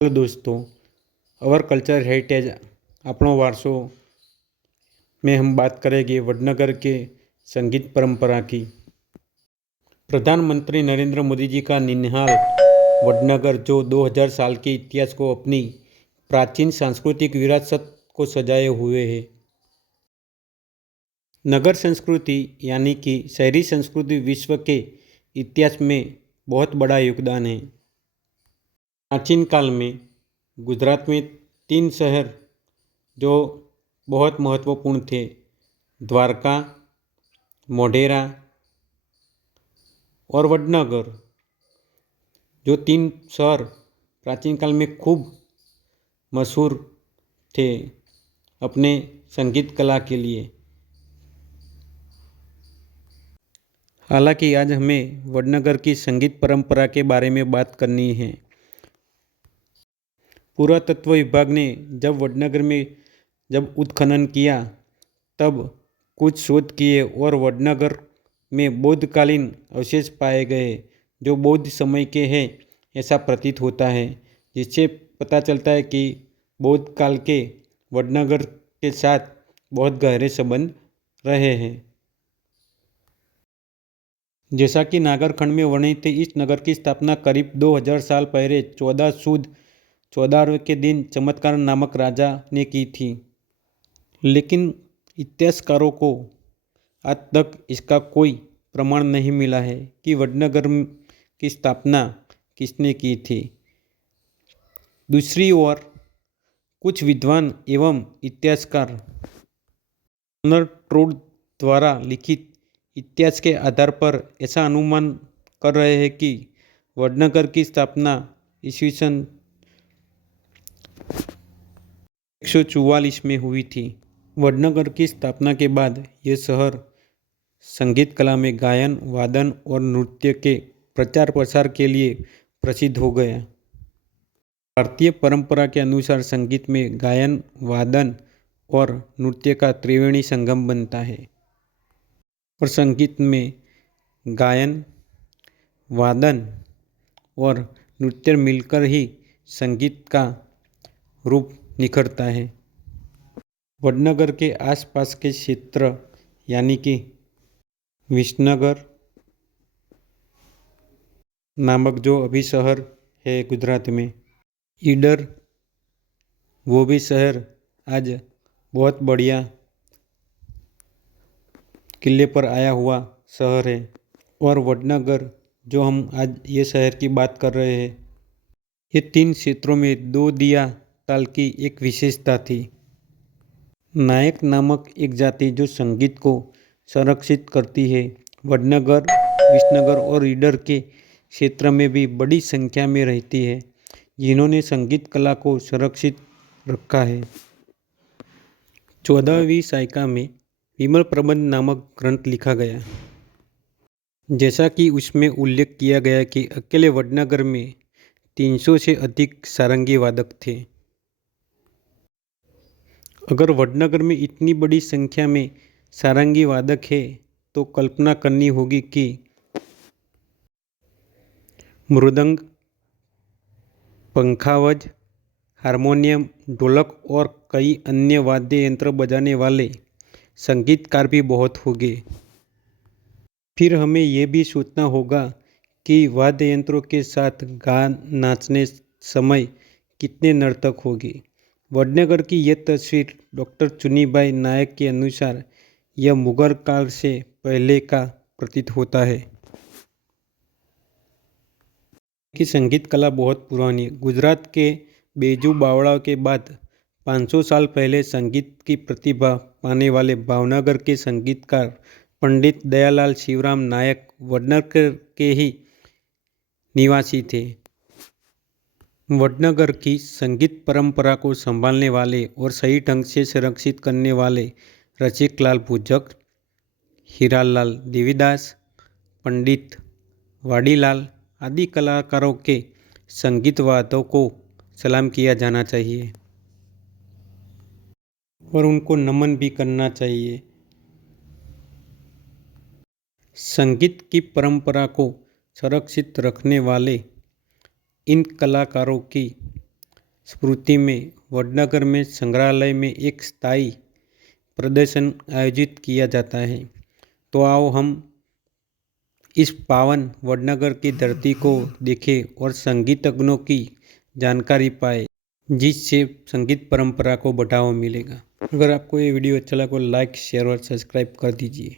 Hello दोस्तों, our culture heritage આપણો वारसो में हम बात करेंगे वडनगर के संगीत परंपरा की। प्रधानमंत्री नरेंद्र मोदी जी का निन्हाल वडनगर जो 2000 साल के इतिहास को अपनी प्राचीन सांस्कृतिक विरासत को सजाए हुए है। नगर संस्कृति यानी कि शहरी संस्कृति विश्व के इतिहास में बहुत बड़ा योगदान है। प्राचीन काल में गुजरात में 3 शहर जो बहुत महत्वपूर्ण थे, द्वारका, मोढेरा और वडनगर, जो 3 शहर प्राचीन काल में खूब मशहूर थे अपने संगीत कला के लिए। हालांकि आज हमें वडनगर की संगीत परंपरा के बारे में बात करनी है। पुरातत्व विभाग ने जब वडनगर में उत्खनन किया तब कुछ शोध किए और वडनगर में बौद्धकालीन अवशेष पाए गए जो बौद्ध समय के हैं ऐसा प्रतीत होता है, जिससे पता चलता है कि बौद्ध काल के वडनगर के साथ बहुत गहरे संबंध रहे हैं। जैसा कि नागरखंड में वर्णित है, इस नगर की स्थापना करीब 2000 साल पहले 14 सूद 14वें के दिन चमत्कार नामक राजा ने की थी। लेकिन इतिहासकारों को आज तक इसका कोई प्रमाण नहीं मिला है कि वडनगर की स्थापना किसने की थी। दूसरी ओर कुछ विद्वान एवं इतिहासकार ट्रोड द्वारा लिखित इतिहास के आधार पर ऐसा अनुमान कर रहे हैं कि वडनगर की स्थापना ईस्वी सन 144 में हुई थी। वडनगर की स्थापना के बाद यह शहर संगीत कला में गायन, वादन और नृत्य के प्रचार प्रसार के लिए प्रसिद्ध हो गया। भारतीय परंपरा के अनुसार संगीत में गायन, वादन और नृत्य का त्रिवेणी संगम बनता है और संगीत में गायन, वादन और नृत्य मिलकर ही संगीत का रूप निखरता है। वडनगर के आसपास के क्षेत्र यानी कि विसनगर नामक जो अभी शहर है गुजरात में, ईडर, वो भी शहर आज बहुत बढ़िया किले पर आया हुआ शहर है। और वडनगर जो हम आज ये शहर की बात कर रहे हैं, ये 3 क्षेत्रों में 2 दिया ताल की एक विशेषता थी। नायक नामक एक जाति जो संगीत को संरक्षित करती है, वडनगर, विसनगर और ईडर के क्षेत्र में भी बड़ी संख्या में रहती है, जिन्होंने संगीत कला को संरक्षित रखा है। 14वीं शतक में विमल प्रबंध नामक ग्रंथ लिखा गया, जैसा कि उसमें उल्लेख किया गया कि अकेले वडनगर में 300 से अधिक सारंगी वादक थे। अगर वडनगर में इतनी बड़ी संख्या में सारंगी वादक है तो कल्पना करनी होगी कि मृदंग, पंखावज, हारमोनियम, ढोलक और कई अन्य वाद्य यंत्र बजाने वाले संगीतकार भी बहुत होंगे। फिर हमें यह भी सोचना होगा कि वाद्य यंत्रों के साथ नाचने समय कितने नर्तक होंगे। वडनगर की यह तस्वीर डॉक्टर चुनीभाई नायक के अनुसार यह मुगल काल से पहले का प्रतीत होता है कि संगीत कला बहुत पुरानी है। गुजरात के बैजू बावड़ा के बाद 500 साल पहले संगीत की प्रतिभा पाने वाले भावनगर के संगीतकार पंडित दयालाल शिवराम नायक वडनगर के ही निवासी थे। वडनगर की संगीत परंपरा को संभालने वाले और सही ढंग से संरक्षित करने वाले रसिकलाल भुजक, हीरालाल देवीदास, पंडित वाडीलाल आदि कलाकारों के संगीत वादों को सलाम किया जाना चाहिए और उनको नमन भी करना चाहिए। संगीत की परंपरा को संरक्षित रखने वाले इन कलाकारों की स्मृति में वडनगर में संग्रहालय में एक स्थायी प्रदर्शन आयोजित किया जाता है। तो आओ हम इस पावन वडनगर की धरती को देखें और संगीतज्ञों की जानकारी पाए, जिससे संगीत परंपरा को बढ़ावा मिलेगा। अगर आपको ये वीडियो अच्छा लगा तो लाइक, शेयर और सब्सक्राइब कर दीजिए।